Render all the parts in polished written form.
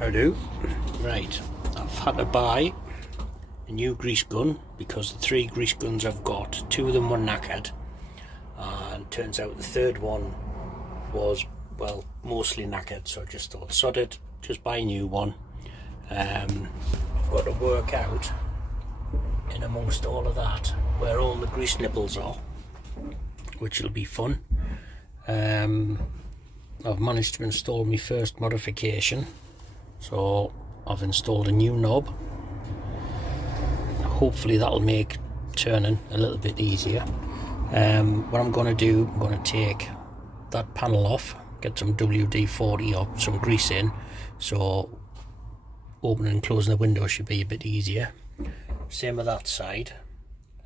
I do. Right, I've had to buy a new grease gun because the 3 grease guns I've got, 2 of them were knackered, and turns out the 3rd one was, well, mostly knackered, so I just thought, sod it, just buy a new one. I've got to work out in amongst all of that where all the grease nipples are, which will be fun. I've managed to install my first modification, so I've installed a new knob. Hopefully that'll make turning a little bit easier. What I'm going to do, I'm going to take that panel off, get some WD-40 or some grease in, so opening and closing the window should be a bit easier. Same with that side.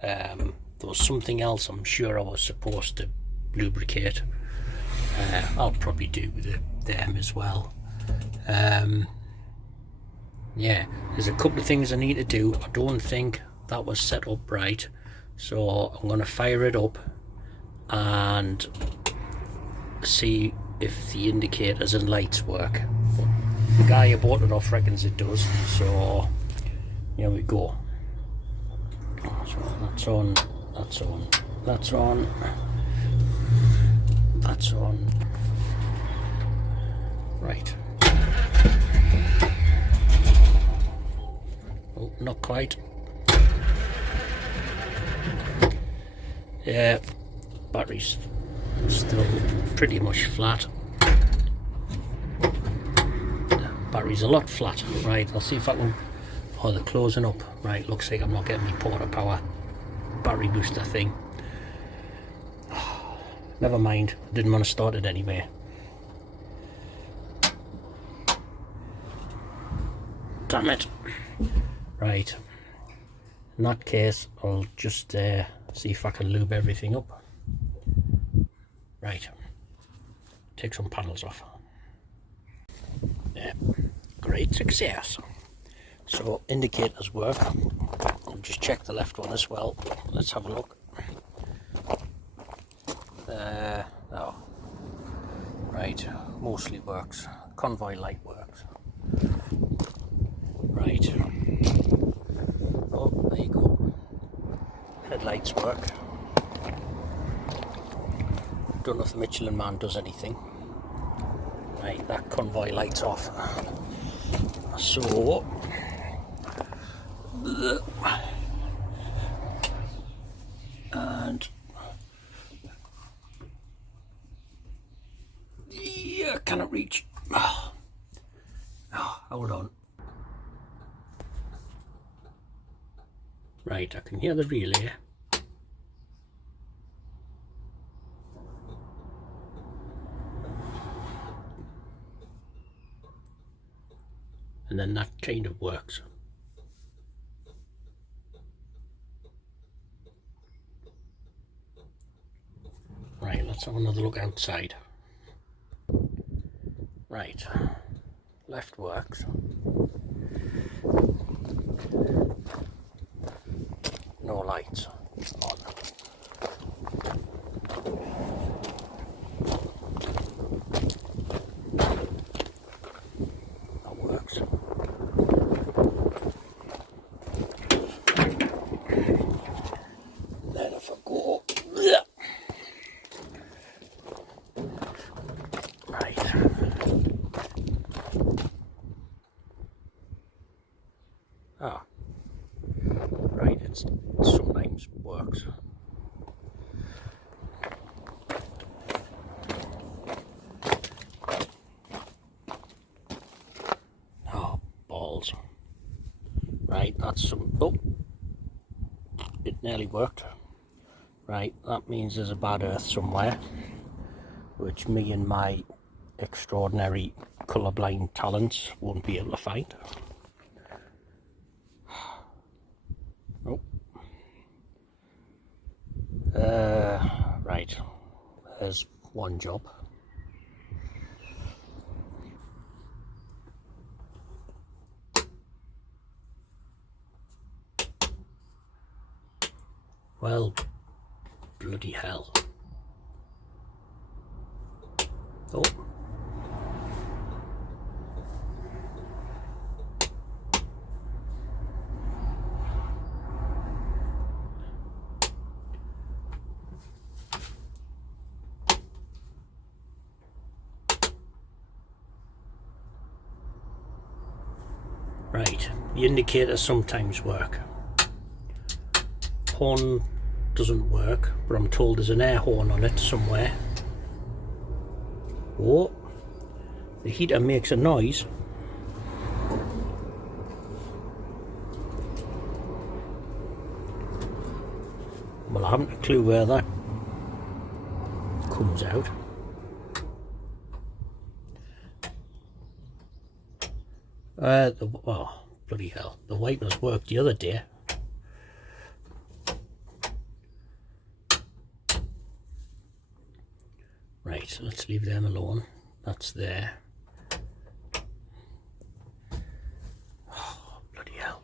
There was something else I'm sure I was supposed to lubricate. I'll probably do them as well. Yeah, there's a couple of things I need to do. I don't think that was set up right, so I'm going to fire it up and see if the indicators and lights work. The guy who bought it off reckons it does, so here we go. So that's on, that's on, that's on, that's on. Right. Oh, not quite. Yeah, battery's still pretty much flat. Battery's a lot flat. Right, I'll see if I can. Oh, they're closing up. Right, looks like I'm not getting my porta power battery booster thing. Never mind, I didn't want to start it anyway. Damn it. Right, in that case I'll just see if I can lube everything up. Right, take some panels off. Yeah, great success. So indicators work. I'll just check the left one as well. Let's have a look. No. Right, mostly works. Convoy light works. Right. Oh, there you go. Headlights work. Don't know if the Michelin man does anything. Right, that convoy light's off. So and yeah, I cannot reach. Oh, hold on. Right, I can hear the relay. And then that kind of works. Right, let's have another look outside. Right, left works. No lights on. That works. Then if I go, right. Ah, right, it sometimes works. Oh, balls. Right, that's some, oh, it nearly worked. Right, that means there's a bad earth somewhere, which me and my extraordinary colourblind talents won't be able to find. Oh. Right, there's one job. Well, bloody hell. Oh. Right, the indicators sometimes work. Horn doesn't work, but I'm told there's an air horn on it somewhere. Oh, the heater makes a noise. Well, I haven't a clue where that comes out. Oh, bloody hell, the wipers worked the other day. Right, so let's leave them alone. That's there. Oh, bloody hell.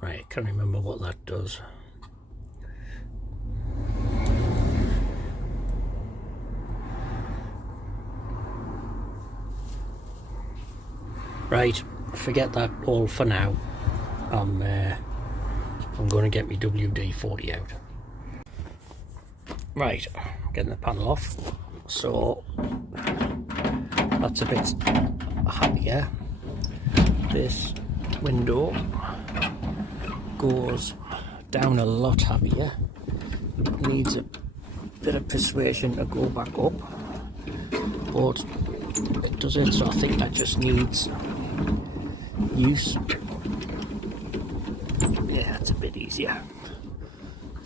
Right, I can't remember what that does. Right, forget that all for now. I'm going to get my WD-40 out. Right, getting the panel off. So that's a bit happier. This window goes down a lot happier. It needs a bit of persuasion to go back up, but it does it, so I think that just needs use. Yeah, it's a bit easier.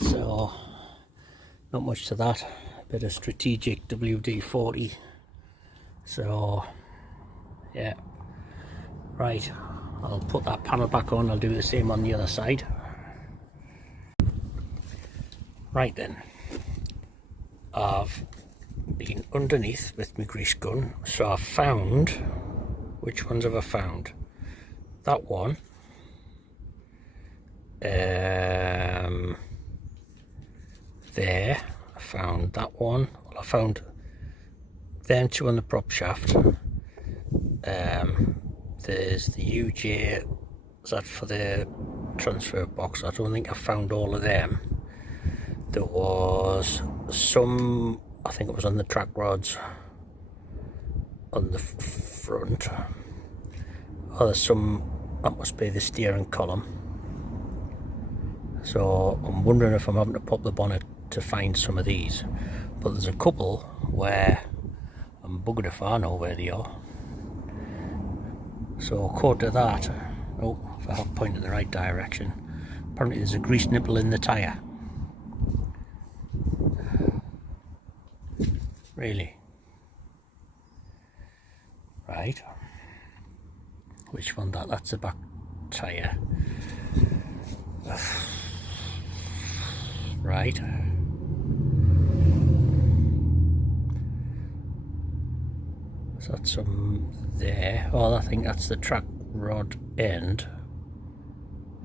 So not much to that. A bit of strategic WD-40. So yeah, right, I'll put that panel back on. I'll do the same on the other side. Right then, I've been underneath with my grease gun, so I've found, which ones have I found? That one, there, I found that one. Well, I found them two on the prop shaft. There's the UJ, is that for the transfer box? I don't think I found all of them. There was some, I think it was on the track rods on the front. Oh, there's some, that must be the steering column. So I'm wondering if I'm having to pop the bonnet to find some of these. But there's a couple where I'm buggered if I know where they are. So according to that, oh, if I have pointed in the right direction, apparently there's a grease nipple in the tyre. Really? Right. Which one? That's the back tyre. Right. So that's some there. Oh, I think that's the track rod end.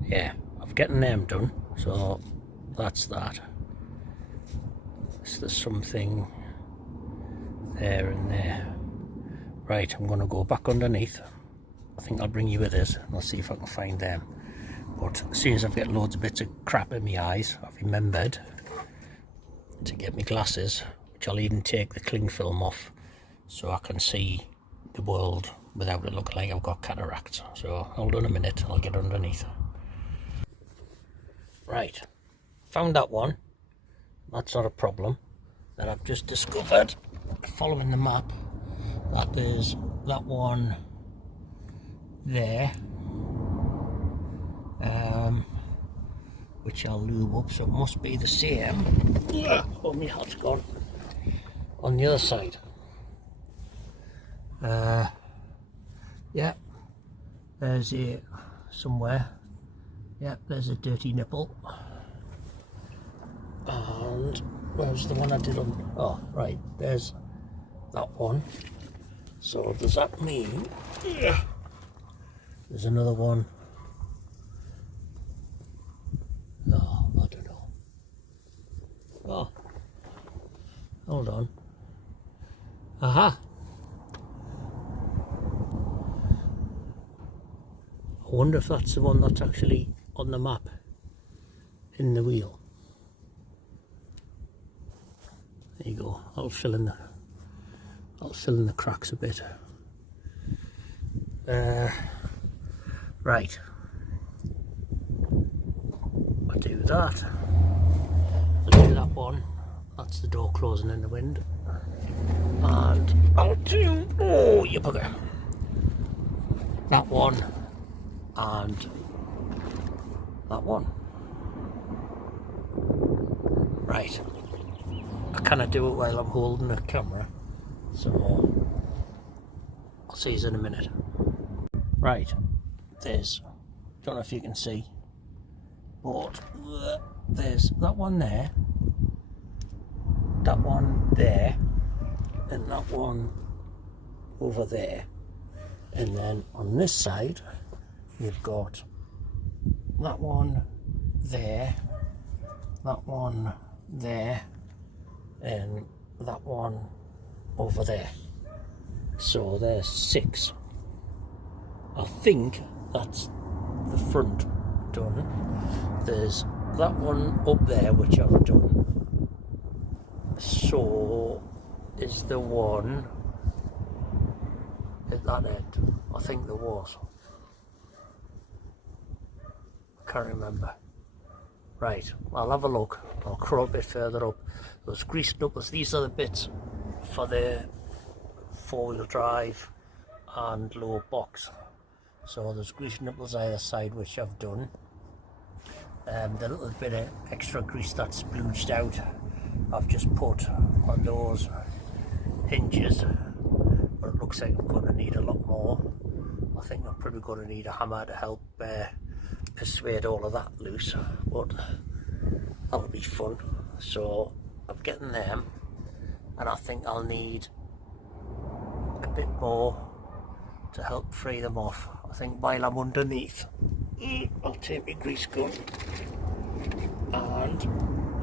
Yeah, I'm getting them done. So that's that. So there's something there and there. Right, I'm going to go back underneath. I think I'll bring you with us and I'll see if I can find them. But as soon as I've got loads of bits of crap in my eyes, I've remembered to get my glasses, which I'll even take the cling film off so I can see the world without it looking like I've got cataracts. So hold on a minute, I'll get underneath. Right, found that one. That's not a problem. Then I've just discovered, following the map, that there's that one there, which I'll lube up, so it must be the same. Oh, my hat's gone. On the other side. Yeah, there's a somewhere. Yeah, there's a dirty nipple. And where's the one I did on? Oh, right, there's that one. So does that mean there's another one? Oh, I don't know. Oh, hold on. Aha! I wonder if that's the one that's actually on the map in the wheel. There you go. I'll fill in the cracks a bit. Right, I'll do that. I'll do that one. That's the door closing in the wind. And I'll do, oh you bugger, that one and that one. Right, I cannot do it while I'm holding the camera, so I'll see you in a minute. Right, there's, don't know if you can see, but there's that one there, that one there, and that one over there. And then on this side you've got that one there, that one there, and that one over there. So there's 6. I think that's the front done. There's that one up there which I've done. So is the one at that end. I think there was. I can't remember. Right, I'll have a look. I'll crawl a bit further up. Those greased knuckles, these are the bits for the 4-wheel drive and low box. So there's greased knuckles either side which I've done. The little bit of extra grease that's splooged out I've just put on those hinges, but it looks like I'm going to need a lot more. I think I'm probably going to need a hammer to help persuade all of that loose, but that'll be fun. So I'm getting them, and I think I'll need a bit more to help free them off. I think while I'm underneath, I'll take my grease gun and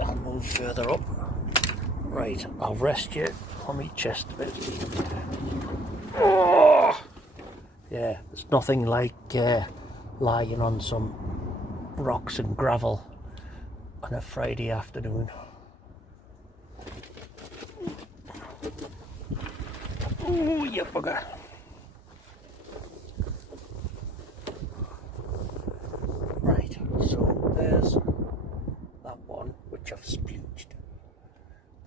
I'll move further up. Right, I'll rest you on my chest a bit. Oh! Yeah, there's nothing like lying on some rocks and gravel on a Friday afternoon. Oh, you bugger. Right, so there's that one which I've splooged.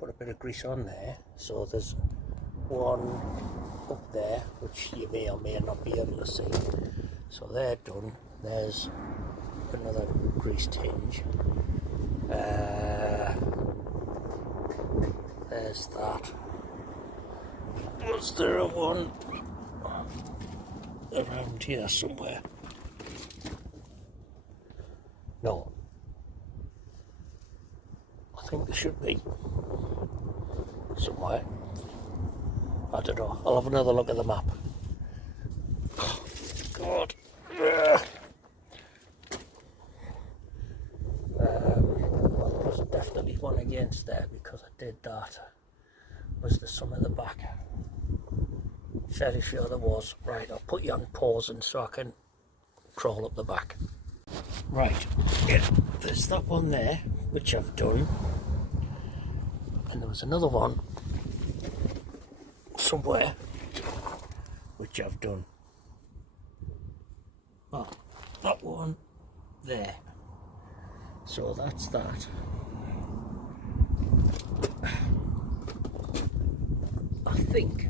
Put a bit of grease on there, so there's one up there which you may or may not be able to see. So they're done. There's another greased hinge. There's that. Was there a one around here somewhere? No. I think there should be somewhere. I don't know. I'll have another look at the map. Oh, God. Well, there's definitely one against there because I did that. Was there some at the back? Fairly sure there was. Right, I'll put you on pause and so I can crawl up the back. Right, yeah, there's that one there which I've done, and there was another one somewhere which I've done. Well, that one there. So that's that. I think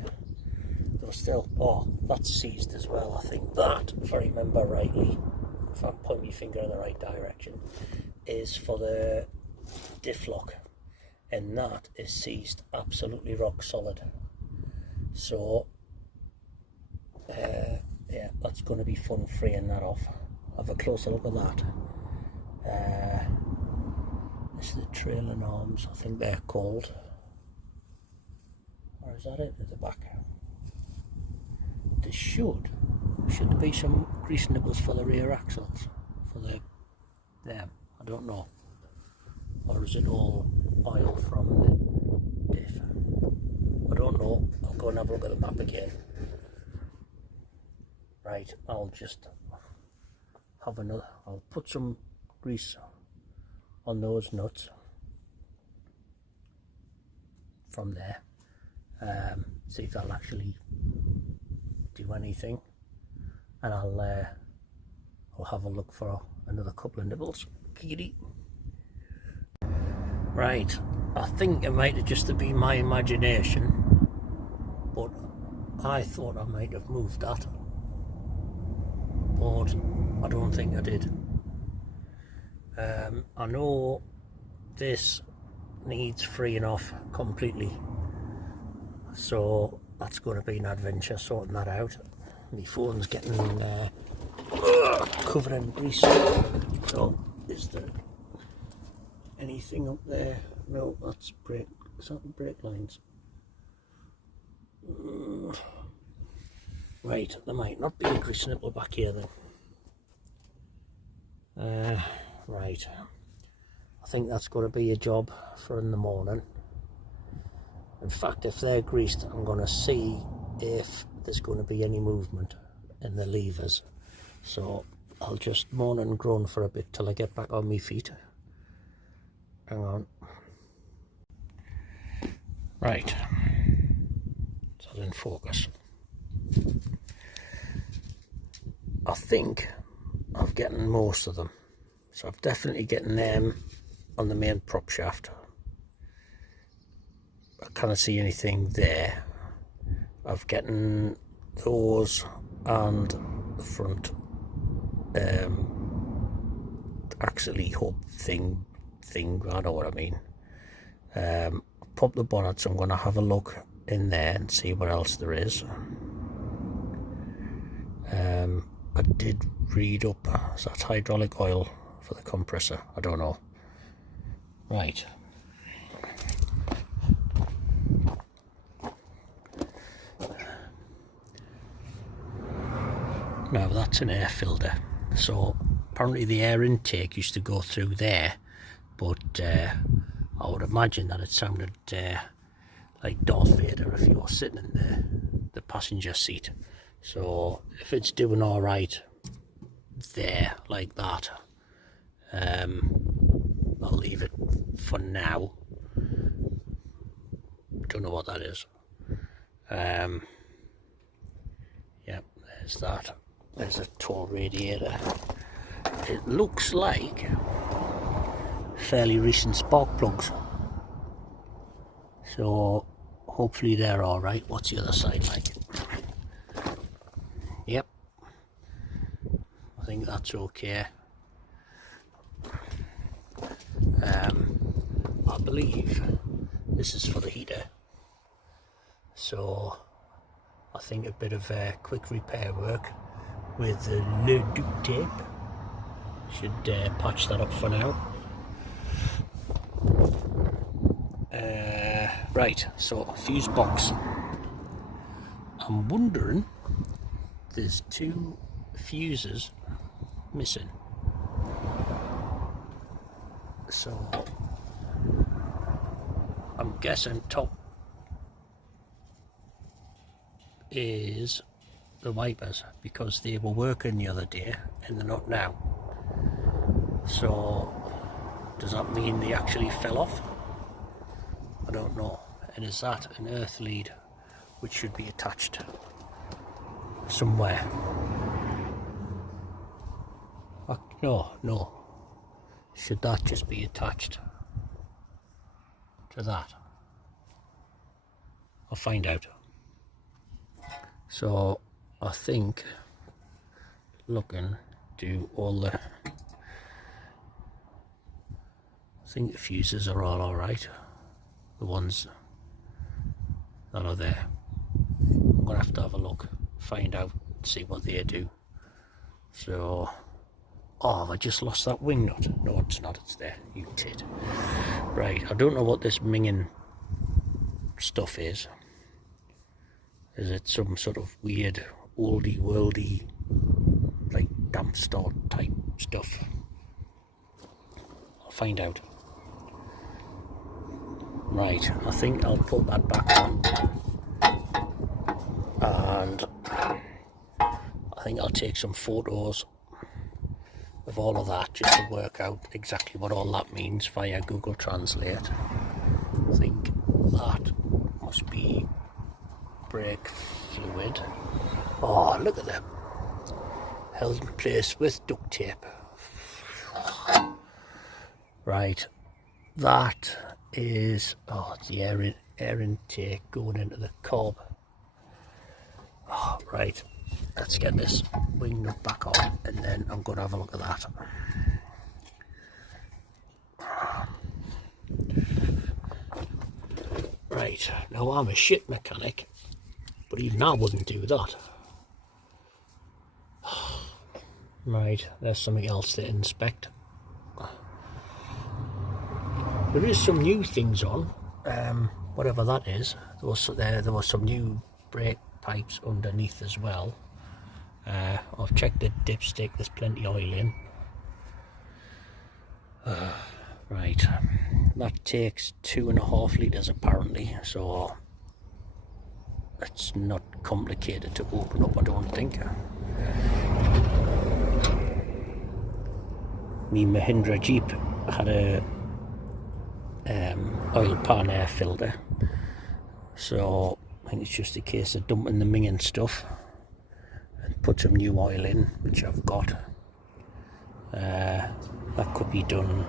there's still, oh, that's seized as well. I think that, if I remember rightly, if I point my finger in the right direction, is for the diff lock, and that is seized absolutely rock solid. So yeah, that's going to be fun freeing that off. Have a closer look at that. This is the trailing arms, I think they're called. Or is that it at the back? There should be some grease nipples for the rear axles, for the them. I don't know. Or is it all oil from the diff? I don't know. I'll go and have a look at the map again. Right, I'll just have another. I'll put some grease on those nuts from there. See if that'll actually do anything, and I'll I'll have a look for another couple of nibbles. Kitty. Right, I think it might have just been my imagination, but I thought I might have moved that, but I don't think I did. I know this needs freeing off completely, so that's going to be an adventure sorting that out. My phone's getting covered in grease. So is there anything up there? No, that's brake. Is that the brake lines? Right, there might not be a grease nipple back here then. Right, I think that's going to be a job for in the morning. In fact, if they're greased, I'm going to see if there's going to be any movement in the levers. So I'll just moan and groan for a bit till I get back on my feet. Hang on. Right, so in focus. I think I've gotten most of them. So I've definitely getting them on the main prop shaft. I can't see anything there. I've gotten those and the front axle hub thing, I know what I mean. Pop the bonnet, so I'm going to have a look in there and see what else there is. I did read up, is that hydraulic oil for the compressor? I don't know. Right. Now that's an air filter, so apparently the air intake used to go through there, but I would imagine that it sounded like Darth Vader if you were sitting in the passenger seat. So if it's doing all right there like that, I'll leave it for now. Don't know what that is. Yep, there's that. There's a tall radiator. It looks like fairly recent spark plugs, so hopefully they're all right. What's the other side like? Yep, I think that's okay. I believe this is for the heater, so I think a bit of quick repair work with the duct tape should patch that up for now. Right, so fuse box. I'm wondering, there's two fuses missing. So I'm guessing top is the wipers, because they were working the other day and they're not now. So does that mean they actually fell off? I don't know. And is that an earth lead which should be attached somewhere? No. Should that just be attached to that? I'll find out. So I think looking to all the, I think the fuses are all alright, the ones that are there. I'm gonna have to have a look, find out, see what they do. So, oh, have I just lost that wing nut? No, it's not, it's there, you tit. Right, I don't know what this minging stuff is. Is it some sort of weird oldie worldy, like damp store type stuff? I'll find out. Right, I think I'll put that back on, and I think I'll take some photos of all of that just to work out exactly what all that means via Google Translate. I think that must be brake fluid. Oh, look at them. held in place with duct tape. Right, that is, oh, it's the air intake going into the cob. Oh, right, let's get this wing nut back on and then I'm going to have a look at that. Right, now I'm a shit mechanic, but even I wouldn't do that. Right, there's something else to inspect. There is some new things on, whatever that is. There was some new brake pipes underneath as well. I've checked the dipstick, there's plenty of oil in. Right, that takes 2.5 litres apparently, so it's not complicated to open up, I don't think. Me Mahindra Jeep had a oil pan air filter, so I think it's just a case of dumping the minging stuff and put some new oil in, which I've got. That could be done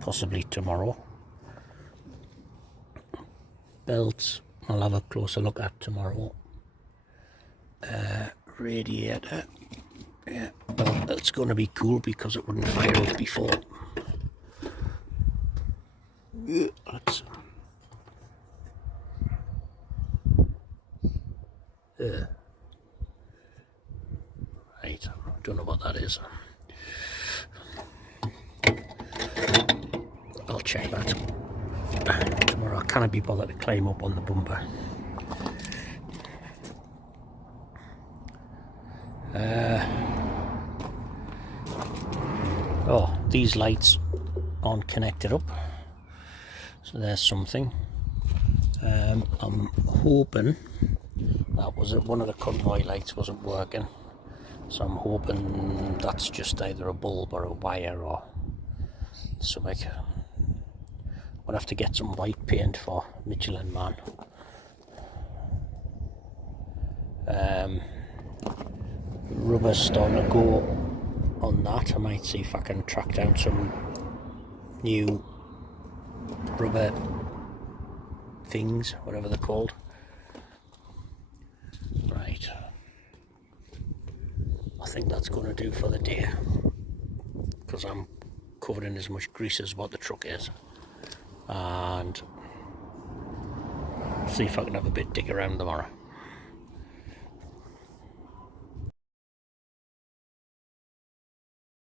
possibly tomorrow. Belts I'll have a closer look at tomorrow. Radiator, yeah, well, that's going to be cool because it wouldn't fire up before. That's right, I don't know what that is. I'll check that tomorrow. I can't be bothered to climb up on the bumper. Oh, these lights aren't connected up, so there's something. I'm hoping that was it. One of the convoy lights wasn't working, so I'm hoping that's just either a bulb or a wire or something. I'll have to get some white paint for Michelin Man. Rubber's starting to go on that. I might see if I can track down some new rubber things, whatever they're called. Right, I think that's going to do for the day, because I'm covered in as much grease as what the truck is, and see if I can have a bit dig around tomorrow.